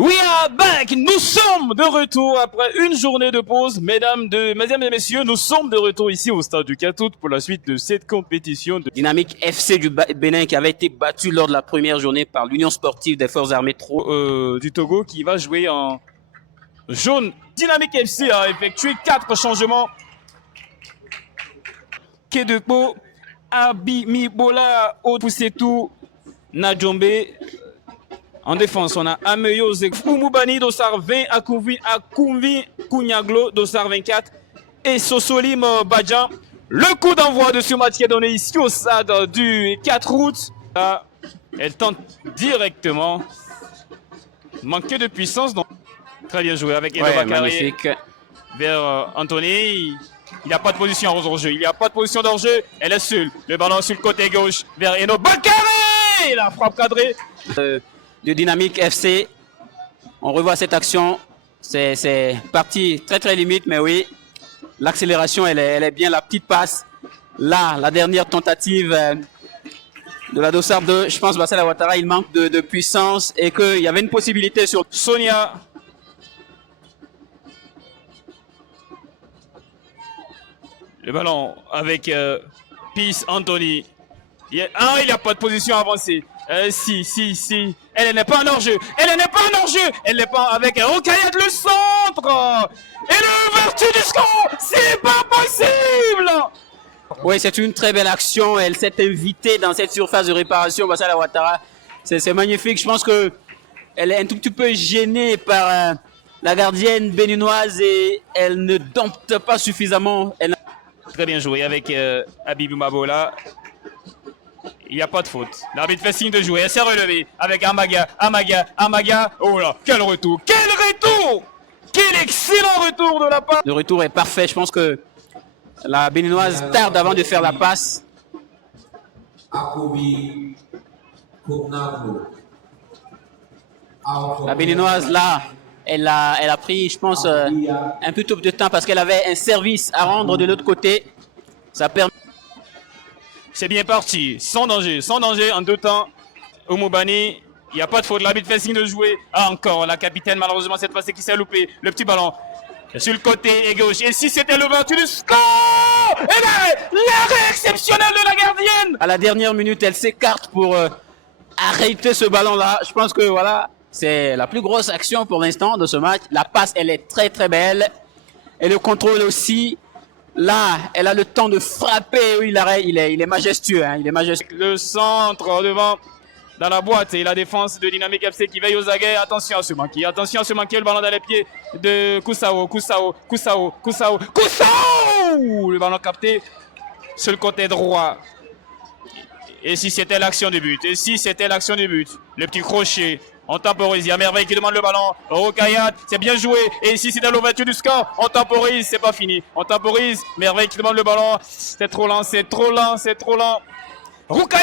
We are back. Nous sommes de retour après une journée de pause. Mesdames et messieurs, nous sommes de retour ici au stade du 4 août pour la suite de cette compétition. Dynamique FC du Bénin qui avait été battu lors de la première journée par l'Union sportive des forces armées du Togo qui va jouer en jaune. Dynamique FC a effectué 4 changements. Kedepo, Abimibola, Opusetu, Najombe. En défense, on a Ameyo Zekfumubani, Dossard 20, Akumvi, Kunyaglo, Dossard 24 et Sosolim Badjan. Le coup d'envoi de ce match qui est donné ici au stade du 4 août. Là, elle tente directement. Manqué de puissance. Donc, très bien joué avec Edo Bakary vers Anthony. Il n'y a pas de position hors jeu. Il n'y a pas de position d'hors jeu. Elle est seule. Le ballon sur le côté gauche vers Eno Bakary. La frappe cadrée. De Dynamique FC. On revoit cette action. C'est parti très limite, mais oui. L'accélération, elle est bien. La petite passe. Là, la dernière tentative de la Dossard 2. Je pense Bassel Ouattara, il manque de puissance et qu'il y avait une possibilité sur Sonia. Le ballon avec Peace Anthony. Il n'y a pas de position avancée. Si. Elle n'est pas en hors-jeu. Elle n'est pas avec Rokayat le centre. Et l'ouverture du score. C'est pas possible. Oui, c'est une très belle action. Elle s'est invitée dans cette surface de réparation. Bassel Ouattara. C'est magnifique. Je pense qu'elle est un tout petit peu gênée par la gardienne béninoise et elle ne dompte pas suffisamment. Très bien joué avec Abibou Mabola. Il n'y a pas de faute. L'arbitre fait signe de jouer. Elle s'est relevée avec Amaga. Oh là, quel retour. Quel excellent retour de la part. Le retour est parfait. Je pense que la béninoise tarde avant de faire la passe. La béninoise, là, elle a pris, je pense, un peu de temps parce qu'elle avait un service à rendre de l'autre côté. Ça permet. C'est bien parti, sans danger en deux temps. Oumobani, il n'y a pas de faute, l'arbitre fait signe de jouer. Encore la capitaine, malheureusement, cette fois-ci qui s'est loupé. Le petit ballon sur le côté et gauche. Et si c'était l'ouverture du score! Et l'arrêt exceptionnel de la gardienne! À la dernière minute, elle s'écarte pour arrêter ce ballon-là. Je pense que voilà, c'est la plus grosse action pour l'instant de ce match. La passe, elle est très belle. Et le contrôle aussi. Là, elle a le temps de frapper. Oui, l'arrêt, il est majestueux. Hein, il est majestueux. Le centre devant dans la boîte et la défense de Dynamique FC qui veille aux aguets. Attention à se manquer. Le ballon dans les pieds de Kusao. Le ballon capté sur le côté droit. Et si c'était l'action du but? Le petit crochet. On temporise, il y a Merveille qui demande le ballon. Rokayat, c'est bien joué. Et ici, c'est l'ouverture du score. On temporise, c'est pas fini. On temporise, Merveille qui demande le ballon. C'est trop lent. Rokayat!